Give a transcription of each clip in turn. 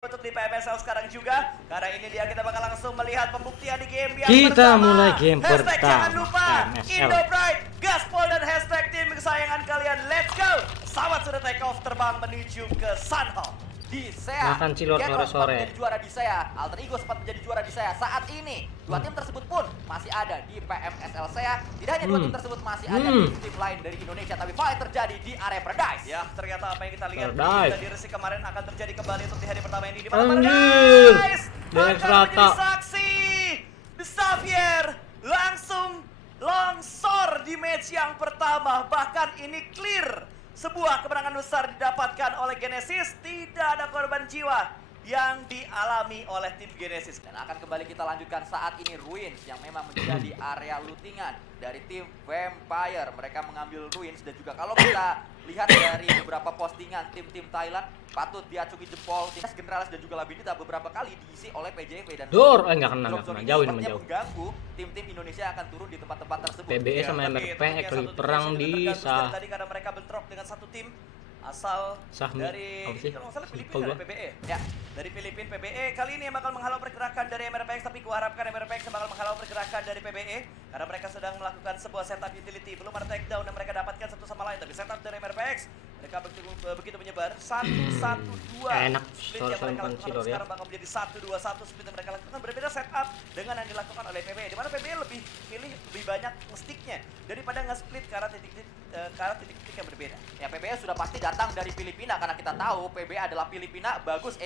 Untuk di PMSL sekarang juga, karena ini dia kita bakal langsung melihat pembuktian di game yang kita pertama. Mulai game hashtag pertama. Jangan lupa PMSL. Indo Pride, Gaspol dan hashtag tim kesayangan kalian. Let's go. Pesawat sudah take off terbang menuju ke Sunhall. Di SEA, Makan cilor Genos sore-sore. menjadi juara di SEA, Alter Ego sempat menjadi juara di SEA. Saat ini, dua tim tersebut pun masih ada di PMSL SEA. Tidak hanya dua tim tersebut masih ada di tim lain dari Indonesia, tapi fight terjadi di area Paradise. Ya, ternyata apa yang kita lihat Paradise. di resik kemarin akan terjadi kembali untuk di hari pertama ini. Di mana Anjir. Paradise Dex akan rata. menjadi saksi. The Xavier langsung longsor di match yang pertama. Bahkan ini clear. Sebuah kemenangan besar didapatkan oleh Genesis, tidak ada korban jiwa yang dialami oleh tim Genesis. Dan akan kembali kita lanjutkan saat ini Ruins yang memang menjadi area lootingan dari tim Vampire. Mereka mengambil Ruins dan juga kalau kita lihat dari beberapa postingan tim-tim Thailand, patut diacungi jempol. Timnas Generalis dan juga Labinita beberapa kali diisi oleh PJV dan Nggak kena, zone jauh ini sepertinya menjauh. mengganggu tim-tim Indonesia akan turun di tempat-tempat tersebut. PBE sama tapi MRP tentunya actually satu perang tim yang di sudah tergabung dari tadi karena mereka bentrok dengan satu tim asal Sahmi. dari Apa sih? kalau nggak salah Lupa Filipina gua. dari PBE. Ya, Dari Filipina PBE kali ini yang bakal menghalau pergerakan dari MRPX, tapi kuharapkan MRPX yang bakal menghalau pergerakan dari PBE karena mereka sedang melakukan sebuah setup utility. Belum ada takedown yang mereka dapatkan satu sama lain, tapi setup dari MRPX mereka begitu menyebar 1-1-2 Enak, split yang mereka lakukan Cilor ya. sekarang bakal menjadi 1-2-1 split yang mereka lakukan berbeda setup dengan yang dilakukan oleh PBE, di mana PBE lebih pilih lebih banyak nge-sticknya daripada nge-split ke arah titik-titik yang berbeda. ya PBE sudah pasti datang dari Filipina karena kita tahu PBE adalah Filipina bagus.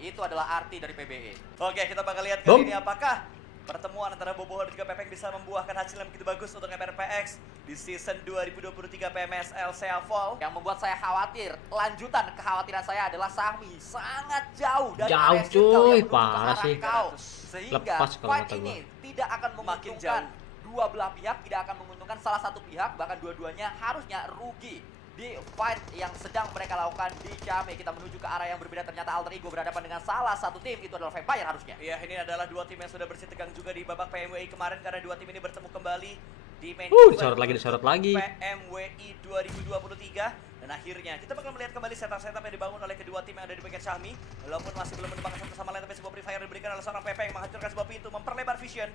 Itu adalah arti dari PBE. Oke, kita bakal lihat Bom. kali ini apakah pertemuan antara Boboho dan juga Pepeng bisa membuahkan hasil yang begitu bagus untuk MRPX di season 2023 PMSL SEA Fall. Yang membuat saya khawatir, lanjutan kekhawatiran saya adalah Sahmi sangat jauh dari Jauh, area circle cuy, yang menuju ke parah arah sih. kau. Sehingga Lepas kalau fight kata ini gua. tidak akan Makin menguntungkan jauh. dua belah pihak, tidak akan menguntungkan salah satu pihak, bahkan dua-duanya harusnya rugi di fight yang sedang mereka lakukan di Chame. Kita menuju ke arah yang berbeda, ternyata Alter Ego berhadapan dengan salah satu tim, itu adalah Vampire harusnya. Iya, ini adalah dua tim yang sudah bersih tegang juga di babak PMWI kemarin karena dua tim ini bertemu kembali di main disorot lagi. PMWI 2023 dan akhirnya kita bakal melihat kembali setup-setup yang dibangun oleh kedua tim yang ada di bagian Syahmi. Walaupun masih belum menemukan satu sama lain, tapi sebuah free fire diberikan oleh seorang Pepe yang menghancurkan sebuah pintu, memperlebar vision,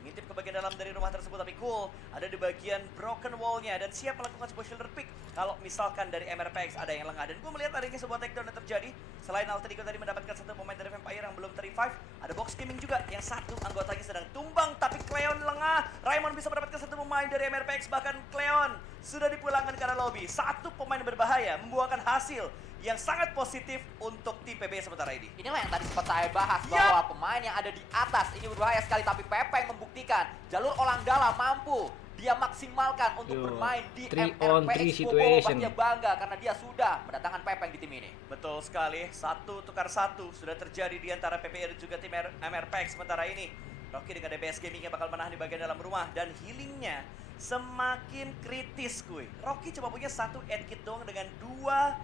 mengintip ke bagian dalam dari rumah tersebut, tapi Cool ada di bagian broken wall-nya dan siap melakukan sebuah shoulder pick kalau misalkan dari MRPX ada yang lengah. Dan gue melihat adanya sebuah takedown yang terjadi selain Alter Ego tadi mendapatkan satu pemain dari Vampire yang belum ter-revive. Ada box gaming juga yang satu anggotanya sedang tumbang, tapi Cleon lengah. Raymond bisa mendapatkan satu pemain dari MRPX, bahkan Cleon sudah dipulangkan ke arah lobby. Satu pemain berbahaya membuahkan hasil yang sangat positif untuk tim PB sementara ini. Inilah yang tadi sempat saya bahas bahwa pemain yang ada di atas ini berbahaya sekali, tapi Pepe membuktikan jalur Olanggala mampu dia maksimalkan untuk bermain di 3-on-3 MRPX. situation. Pastinya bangga karena dia sudah mendatangkan Pepe di tim ini. Betul sekali, satu tukar satu sudah terjadi di antara PPR dan juga tim MRPX sementara ini. Rocky dengan DBS Gaming yang bakal menahan di bagian dalam rumah dan healingnya semakin kritis kuy. Rocky cuma punya satu add kit doang dengan dua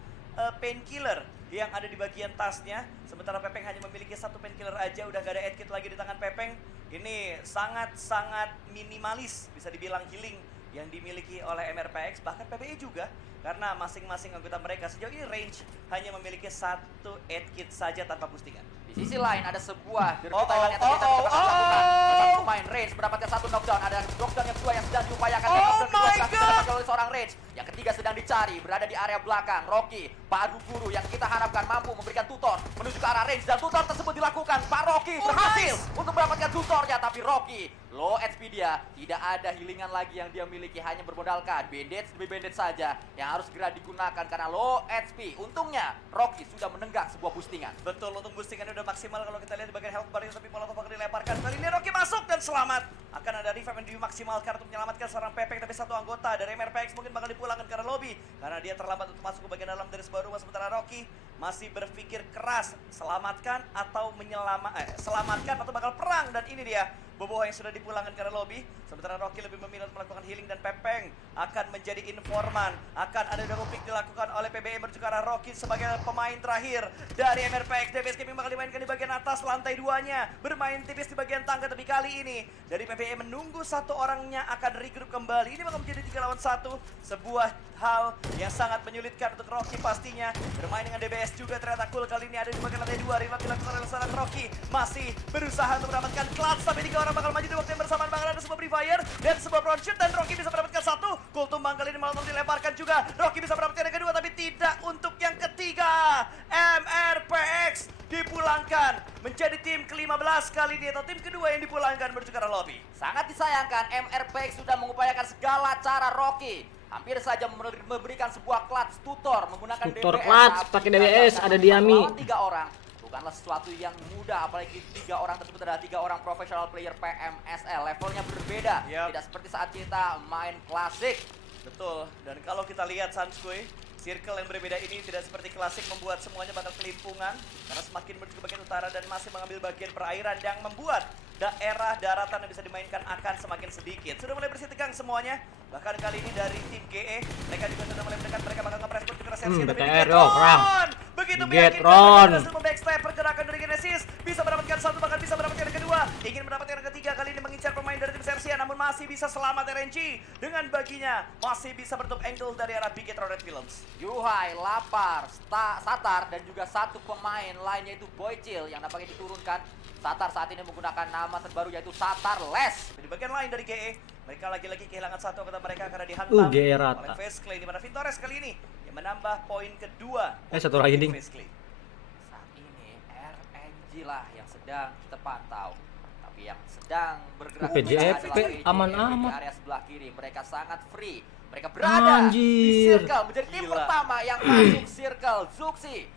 painkiller yang ada di bagian tasnya, sementara Pepeng hanya memiliki satu painkiller aja, udah gak ada add kit lagi di tangan Pepeng. Ini sangat-sangat minimalis bisa dibilang healing yang dimiliki oleh MRPX, bahkan PBE juga, karena masing-masing anggota mereka sejauh ini range hanya memiliki satu add kit saja tanpa boostingan. Di sisi lain ada sebuah derby Thailand yang ternyata bisa dilakukan. Satu pemain Rage mendapatkan satu knockdown. Ada knockdown yang kedua yang sedang diupayakan. Knockdown kedua berhasil didapatkan oleh seorang Rage. Yang ketiga sedang dicari, berada di area belakang. Rocky, Pak Guru yang kita harapkan mampu memberikan tutor menuju ke arah Rage. Dan tutor tersebut dilakukan. Pak Rocky berhasil untuk mendapatkan tutornya. Tapi Rocky, low HP dia, tidak ada healingan lagi yang dia miliki. Hanya bermodalkan bandage demi bandage saja yang harus segera digunakan karena low HP. Untungnya Rocky sudah menenggak sebuah boostingan. Betul, untuk boostingannya udah maksimal kalau kita lihat di bagian health bar, tapi molotov akan dilemparkan. Kali ini Rocky masuk dan selamat. Akan ada revive yang dimaksimalkan untuk menyelamatkan seorang Pepeng, tapi satu anggota dari MRPX mungkin bakal dipulangkan ke arah lobby karena dia terlambat untuk masuk ke bagian dalam dari sebuah rumah, sementara Rocky masih berpikir keras selamatkan atau selamatkan atau bakal perang. Dan ini dia Boboho yang sudah dipulangkan ke arah lobby, sementara Rocky lebih memilih untuk melakukan healing dan Pepeng akan menjadi informan. Akan ada double pick dilakukan oleh PBE menuju ke arah Rocky sebagai pemain terakhir dari MRPX. DBS Gaming bakal dimainkan di bagian atas. atas lantai 2-nya, bermain tipis di bagian tangga. Tapi kali ini dari PBE menunggu satu orangnya akan regroup kembali. Ini bakal menjadi 3 lawan 1, sebuah hal yang sangat menyulitkan untuk Rocky pastinya. Bermain dengan DBS juga ternyata cool kali ini ada di bagian lantai 2. Reload dilakukan oleh seorang Rocky, masih berusaha untuk mendapatkan clutch, tapi 3 orang bakal maju di waktu yang bersamaan. Bakal ada sebuah Free Fire dan sebuah front shoot, dan Rocky bisa mendapatkan 1. Cool tumbang kali ini malah dilemparkan juga. Rocky bisa mendapatkan yang kedua, tapi tidak untuk yang ketiga. MRPX dipulangkan menjadi tim ke-15 kali ini, atau tim kedua yang dipulangkan menuju ke arah lobby. Sangat disayangkan, MRPX sudah mengupayakan segala cara Rocky. Hampir saja memberikan sebuah clutch tutor menggunakan Tutor DBS. clutch pakai DBS, ada Diami. 3 orang bukanlah sesuatu yang mudah, apalagi 3 orang tersebut adalah 3 orang professional player PMSL. Levelnya berbeda, tidak seperti saat kita main klasik. Betul, dan kalau kita lihat Sanskuy, circle yang berbeda ini tidak seperti klasik membuat semuanya bakal kelimpungan, karena semakin menuju ke bagian utara dan masih mengambil bagian perairan yang membuat daerah daratan yang bisa dimainkan akan semakin sedikit. Sudah mulai bersih tegang semuanya. Bahkan kali ini dari tim GE, mereka juga sudah mulai mendekat, mereka bakal nge-press ke Resensi. BTR yo, perang. Begitu Bigetron berhasil membackstep pergerakan dari Genesis, bisa mendapatkan 1, bahkan bisa mendapatkan yang kedua. Ingin mendapatkan yang ketiga, kali ini mengincar pemain dari tim Sersia, namun masih bisa selamat RNG. Dengan baginya, masih bisa bertutup angle dari arah Bigetron Red Villains. Yuhai, Lapar, Satar, dan juga 1 pemain lainnya itu Boycil yang nampaknya diturunkan. Satar saat ini menggunakan nama terbaru yaitu Satarless. Di bagian lain dari GE, mereka lagi-lagi kehilangan 1 anggota mereka karena dihantam GE rata oleh Fezclay, di mana Vintores kali ini yang menambah poin kedua. satu lagi ding. Saat ini RNG lah yang sedang kita pantau, tapi yang sedang bergerak PJFP aman amat. di area sebelah kiri. Mereka sangat free. Mereka berada di circle, menjadi tim pertama yang masuk circle. Zuxi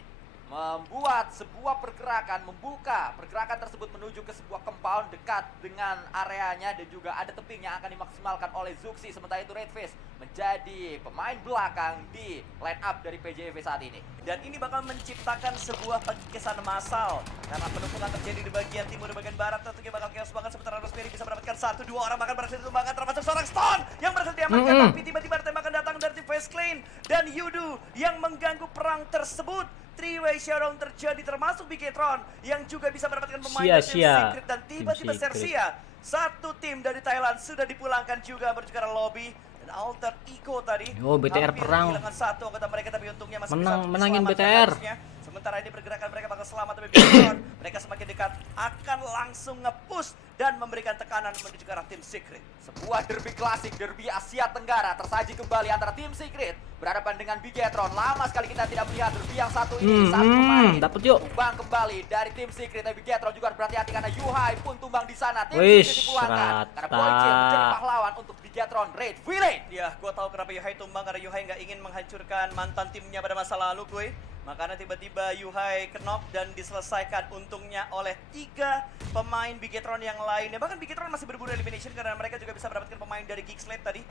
membuat sebuah pergerakan, membuka pergerakan tersebut menuju ke sebuah compound dekat dengan areanya, dan juga ada tebing yang akan dimaksimalkan oleh Zuxi. Sementara itu Redface menjadi pemain belakang di line up dari PJV saat ini. Dan ini bakal menciptakan sebuah kesan massal karena penumpukan terjadi di bagian timur, di bagian barat tentunya bakal chaos banget. Sementara Rosemary bisa mendapatkan 1, 2 orang bahkan berhasil ditumbangkan, termasuk seorang Stone yang berhasil diamankan. Tapi tiba-tiba tembakan datang dari tim Fezclay dan Yudu yang mengganggu perang tersebut. 3-way showdown terjadi, termasuk Bigetron yang juga bisa mendapatkan pemain dari tim Secret, dan tiba-tiba Sersia, 1 tim dari Thailand sudah dipulangkan juga menuju ke arah lobby. Dan Alter Ego tadi BTR perang kehilangan 1 anggota mereka, tapi untungnya masih menangin BTR. Sementara ini pergerakan mereka bakal selamat, tapi Bigetron mereka semakin dekat akan langsung nge-push dan memberikan tekanan menuju ke arah tim Secret. Sebuah derby klasik, derby Asia Tenggara tersaji kembali antara tim Secret berhadapan dengan Bigetron. Lama sekali kita tidak melihat derby yang satu ini. Satu pemain dapat yuk tumbang kembali dari tim Secret. Tapi Bigetron juga harus berhati-hati karena Yuhai pun tumbang di sana. Tim Secret dipulangkan karena Boycil menjadi pahlawan untuk Bigetron Red Villain. Ya, gue tahu kenapa Yuhai tumbang, karena Yuhai nggak ingin menghancurkan mantan timnya pada masa lalu, gue. Makanya tiba-tiba Yuhai knock dan diselesaikan untungnya oleh 3 pemain Bigetron yang lainnya. Bahkan Bigetron masih berburu elimination karena mereka juga bisa mendapatkan pemain dari Geek Slate tadi.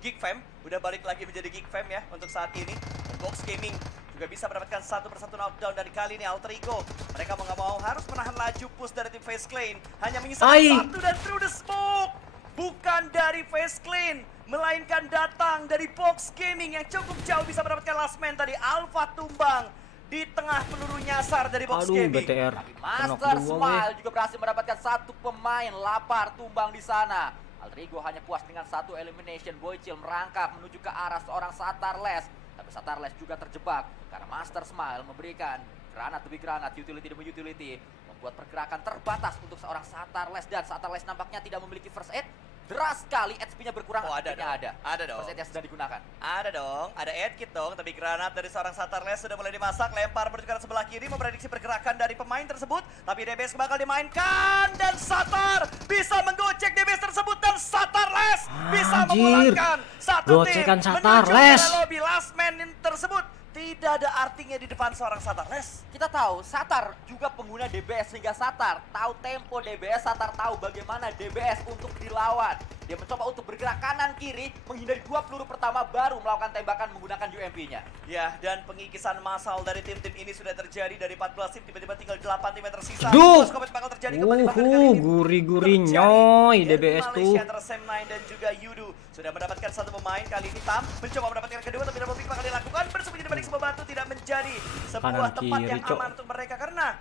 Geek Fam. Udah balik lagi menjadi Geek Fam ya untuk saat ini. Dan Box Gaming juga bisa mendapatkan 1 persatu knockdown dari kali ini Alter Ego. Mereka mau nggak mau harus menahan laju push dari tim Fezclay. Hanya menyisakan 1 dan through the smoke. Bukan dari Fezclay, melainkan datang dari Box Gaming yang cukup jauh bisa mendapatkan last man tadi. Alpha tumbang di tengah peluru nyasar dari Box Gaming. BTR. Tapi Master Smile juga berhasil mendapatkan 1 pemain. Lapar tumbang di sana. Alter Ego hanya puas dengan 1 elimination. Boycil merangkak menuju ke arah seorang Satarless. Tapi Satarless juga terjebak karena Master Smile memberikan granat demi granat, utility demi utility, membuat pergerakan terbatas untuk seorang Satarless. Dan Satarless nampaknya tidak memiliki first aid. Deras sekali, HP-nya berkurang. Oh, ada dong. Ada dong. First aid yang sudah digunakan. Ada dong, ada aid kit dong. Tapi granat dari seorang Satarless sudah mulai dimasak. Lempar menuju ke sebelah kiri, memprediksi pergerakan dari pemain tersebut. Tapi DBS bakal dimainkan. Dan Satar bisa menggocek DBS tersebut. Dan Satarless bisa memulangkan 1 tim menuju ke lobby. Last man tersebut tidak ada artinya di depan seorang Satarless. Kita tahu Satar juga pengguna DBS, sehingga Satar tahu tempo DBS, Satar tahu bagaimana DBS untuk dilawan. Dia mencoba untuk bergerak kanan kiri, menghindari 2 peluru pertama, baru melakukan tembakan menggunakan UMP-nya. Ya, dan pengikisan massal dari tim-tim ini sudah terjadi. Dari 14 tim tiba-tiba tinggal 8 tim yang tersisa. Skopet bakal terjadi kembali, bahkan kali ini guri-guri nyoy DBS tuh. Malaysia antara Sam9 dan juga Yudu sudah mendapatkan 1 pemain. Kali ini Tam mencoba mendapatkan yang kedua, tapi double pick bakal dilakukan. Bersembunyi di balik sebuah batu tidak menjadi sebuah tempat yang aman untuk mereka, karena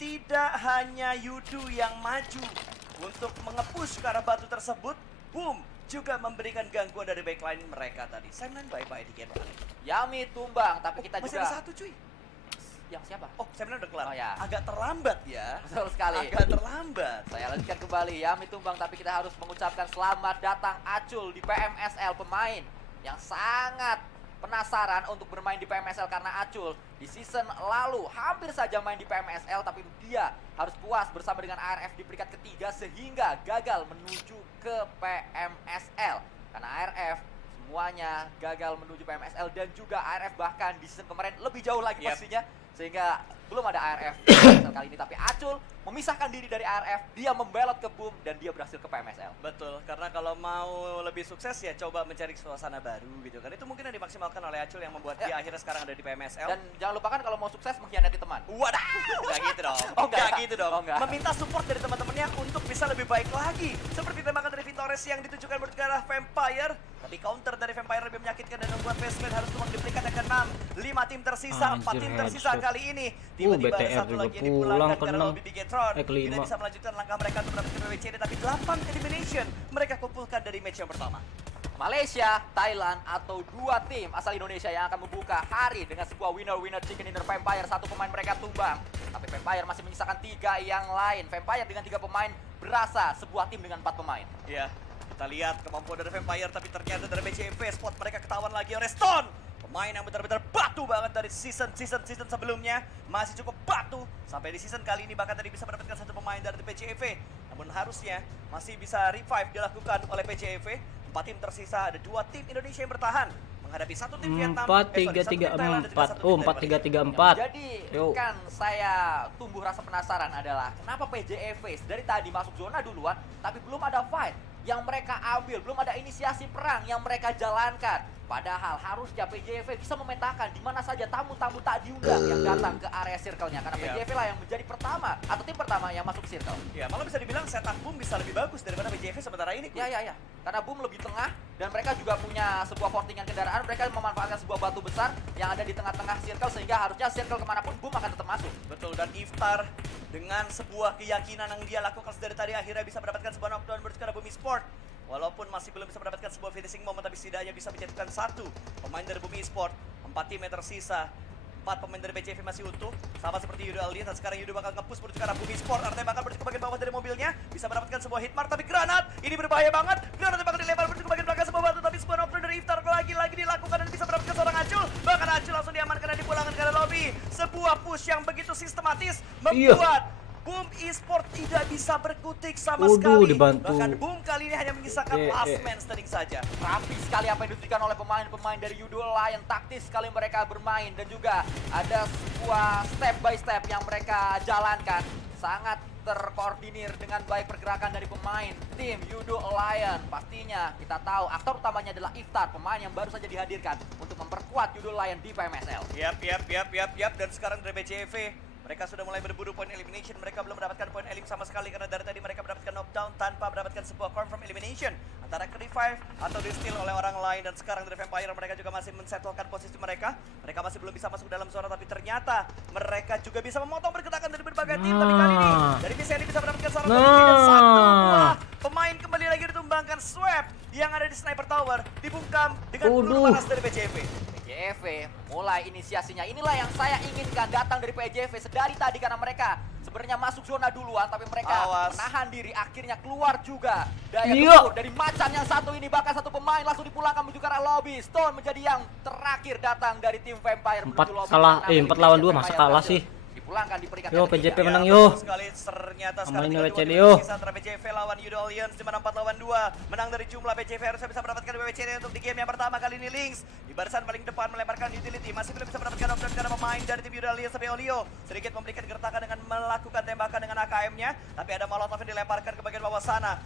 tidak hanya Yudu yang maju untuk mengepush ke arah batu tersebut, Boom juga memberikan gangguan dari backline mereka tadi. Simon bye-bye di game kali. Yami tumbang, tapi kita masih juga... ada satu cuy. Yang siapa? Oh, Simon udah kelar. Oh, ya. Agak terlambat ya. Betul sekali. Agak terlambat. Saya lanjutkan kembali, Yami tumbang, tapi kita harus mengucapkan selamat datang Acul di PMSL, pemain yang sangat penasaran untuk bermain di PMSL karena Acul di season lalu hampir saja main di PMSL, tapi dia harus puas bersama dengan ARF di peringkat ketiga sehingga gagal menuju ke PMSL karena ARF semuanya gagal menuju PMSL dan juga ARF bahkan di season kemarin lebih jauh lagi posisinya sehingga belum ada ARF di PMSL kali ini, tapi Acul memisahkan diri dari ARF, dia membelot ke Boom dan dia berhasil ke PMSL. Betul, karena kalau mau lebih sukses ya coba mencari suasana baru gitu kan. Itu mungkin yang dimaksimalkan oleh Acul yang membuat dia akhirnya sekarang ada di PMSL. Dan jangan lupakan kalau mau sukses mengkhianati teman. Wadah, nggak gitu dong. Oh, nggak gitu dong. Oh, nggak. Meminta support dari teman-temannya untuk bisa lebih baik lagi. Seperti tembakan dari Vintores yang ditujukan menuju ke arah Vampire. Tapi counter dari Vampire lebih menyakitkan dan membuat Basement harus tumbang di peringkat yang ke-6. 5 tim tersisa, 4 tim tersisa headshot. kali ini. Tiba-tiba ada BTR satu juga lagi yang pulang dipulangkan ke karena enam. lobby Bigetron. Kelima. Tidak bisa melanjutkan langkah mereka untuk mendapatkan WWCD, tapi 8 elimination mereka kumpulkan dari match yang pertama. Malaysia, Thailand, atau dua tim asal Indonesia yang akan membuka hari dengan sebuah winner-winner chicken dinner Vampire. Satu pemain mereka tumbang, tapi Vampire masih menyisakan 3 yang lain. Vampire dengan 3 pemain berasa sebuah tim dengan 4 pemain. Iya, kita lihat kemampuan dari Vampire, tapi ternyata dari BCV spot mereka ketahuan lagi oleh Stone. Pemain yang benar-benar batu banget dari season sebelumnya, masih cukup batu sampai di season kali ini bahkan tadi bisa mendapatkan 1 pemain dari PCV. Namun harusnya masih bisa revive dilakukan oleh PCV. 4 tim tersisa, ada 2 tim Indonesia yang bertahan menghadapi 1 tim Vietnam. 4-3-3-4. Oh, 4-3-3-4. Jadi kan saya tumbuh rasa penasaran adalah kenapa PJEV dari tadi masuk zona duluan tapi belum ada fight yang mereka ambil, belum ada inisiasi perang yang mereka jalankan. Padahal harusnya PJV bisa memetakan di mana saja tamu-tamu tak diundang yang datang ke area circle-nya. Karena PJV lah yang menjadi pertama atau tim pertama yang masuk circle. Ya, malah bisa dibilang setup Boom bisa lebih bagus daripada PJV sementara ini. Ya. Karena Boom lebih tengah dan mereka juga punya sebuah portingan kendaraan. Mereka memanfaatkan sebuah batu besar yang ada di tengah-tengah circle sehingga harusnya circle kemanapun Boom akan tetap masuk. Betul, dan Iftar dengan sebuah keyakinan yang dia lakukan dari tadi akhirnya bisa mendapatkan sebuah knockdown berarti Boom Esport. Walaupun masih belum bisa mendapatkan sebuah finishing moment, tapi setidaknya bisa menjatuhkan 1 pemain dari Bumi Esport. 4 tim yang tersisa, 4 pemain dari PCV masih utuh, sama seperti Yudo Aldian. Dan sekarang Yudo bakal nge-push menuju ke arah Bumi Esport. Artinya bakal menuju ke bagian bawah dari mobilnya, bisa mendapatkan sebuah hit mark, tapi granat ini berbahaya banget. Granat bakal dilempar menuju ke bagian belakang sebuah batu, tapi sebuah knockdown dari Iftar lagi dilakukan dan bisa mendapatkan seorang Acul. Bahkan Acul langsung diamankan dan dipulangkan ke arah lobby. Sebuah push yang begitu sistematis membuat Boom Esport tidak bisa berkutik sama sekali. Dibantu. Bahkan Boom kali ini hanya menyisakan last man standing saja. Rapi sekali apa yang diberikan oleh pemain-pemain dari Yudo Lion. Taktis sekali mereka bermain dan juga ada sebuah step by step yang mereka jalankan. Sangat terkoordinir dengan baik pergerakan dari pemain tim Yudo Lion. Pastinya kita tahu aktor utamanya adalah Iftar, pemain yang baru saja dihadirkan untuk memperkuat Yudo Lion di PMSL. Yap. Dan sekarang dari BCV mereka sudah mulai berburu poin elimination. Mereka belum mendapatkan poin elim sama sekali karena dari tadi mereka mendapatkan knockdown tanpa mendapatkan sebuah confirm elimination. Antara ke-revive atau di-steal oleh orang lain. Dan sekarang dari Vampire mereka juga masih men-settlekan posisi mereka. Mereka masih belum bisa masuk dalam zona, tapi ternyata mereka juga bisa memotong pergerakan dari berbagai tim. Tapi kali ini dari BCN bisa mendapatkan seorang dan 1 buah pemain kembali lagi ditumbangkan. Swap yang ada di Sniper Tower dibungkam dengan peluru panas dari PJV. PJV mulai inisiasinya. Inilah yang saya inginkan datang dari PJV sedari tadi karena mereka sebenarnya masuk zona duluan tapi mereka menahan diri akhirnya keluar juga. Daya tempur dari macan yang satu ini, bahkan 1 pemain langsung dipulangkan menuju ke arah lobby. Stone menjadi yang terakhir datang dari tim Vampire. 4 lawan 2 masa kalah sih. Dipulangkan di peringkat Yo, ketiga. PJP menang yo. Sekali ternyata sekarang Amain 3-2 WCD yo. antara PJV lawan Yudo Alliance di mana 4 lawan 2. Menang dari jumlah PJV harusnya bisa mendapatkan WCD untuk di game yang pertama kali ini. Links di barisan paling depan melemparkan utility, masih belum bisa mendapatkan knockdown karena pemain dari tim Yudo Alliance sampai Olio sedikit memberikan gertakan dengan melakukan tembakan dengan AKM-nya, tapi ada molotov yang dilemparkan ke bagian bawah sana.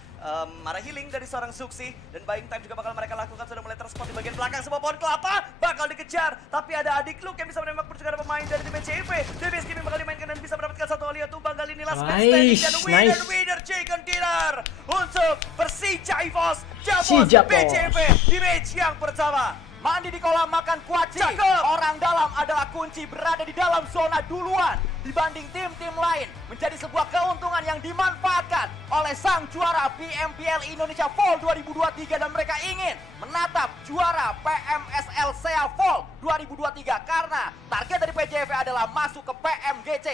Marah healing dari seorang Suksi dan buying time juga bakal mereka lakukan, sudah mulai terspot di bagian belakang sebuah pohon kelapa bakal dikejar, tapi ada adik Luke yang bisa menembak menuju ke arah pemain dari tim PJV. DBS Gaming bakal dimainkan dan bisa mendapatkan 1 Olio tumbang kali ini last man standing dan winner chicken dinner untuk Persija EVOS Jabos PJV di match yang pertama. Mandi di kolam makan kuaci. Orang dalam adalah kunci, berada di dalam zona duluan. dibanding tim-tim lain menjadi sebuah keuntungan yang dimanfaatkan oleh sang juara PMPL Indonesia Fall 2023 dan mereka ingin menatap juara PMSL SEA Fall 2023 karena target dari PJV adalah masuk ke PMGC